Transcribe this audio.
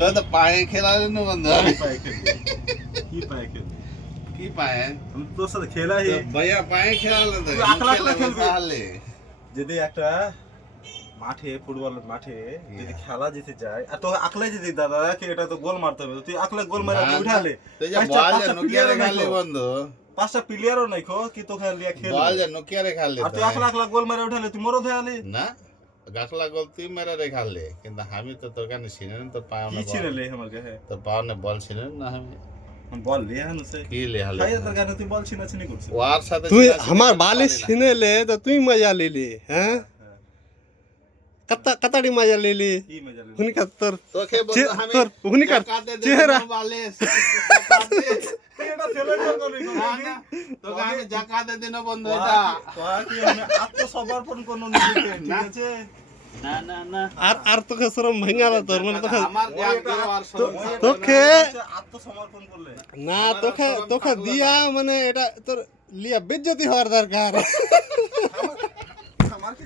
তোর তো পায়ে খেলালে না বন্ধু কি পায়ে খেলি কি পায়ে খেলি কি পায়ে আমি তোর সাথে খেলাই তো ভাইয়া পায়ে খেলালে তো তুই আকলা আকলা খেলবি। তাহলে যদি একটা মাঠে ফুটবলের মাঠে যদি খেলা জিতে যায় আর তো আকলাই যদি দাদাকে এটা তো গোল মারতে হবে তুই আকলা গোল মারা উঠালে তুই যে বল যে নোকিয়ারে খেলে বন্ধু পাঁচটা প্লেয়ারও নাই খো কি তো খেলা লিয়া খেল বল যে নোকিয়ারে খেলে আর তুই আকলা আকলা গোল মারা উঠালে তুই মরো থাকলে না গাছলা গোল তুই মেরে রে খালে কিন্তু আমি তো তোর কানে ছিলেন তোর পায়ে কি ছিড়লে আমার কাছে তোর পায়ে বল ছিলেন না আমি বল লিয়া হনছে কি লে হালে খাইয়া তোর কানে তুই বল ছিনাছিনি করছিস ওর সাথে তুই ছিনাছিনি আমার করতে बाले পারি না। छीने ले तो तू मजा ले ले हैं कताड़ी मजा ले ले কি মজা লাগে उन्हीं का तर তোকে বলতো আমি তোর উনি কার জাকাতে দেব চেহারা। না বালে তুই এটা ছেলে করবি না না তোকে আমি জাকাতে দিন বন্ধু এটা তোকে আমি আত্মসমর্পণ করব নিজেকে ঠিক আছে না না না আর तो का शर्म भंगा ला तोर मन तो আমার জ্ঞান দেওয়ার সময় তোকে আত্মসমর্পণ করলে না তোকে দিয়া মানে এটা তোর লিয়া বেজ্জতি হওয়ার দরকার আমার কি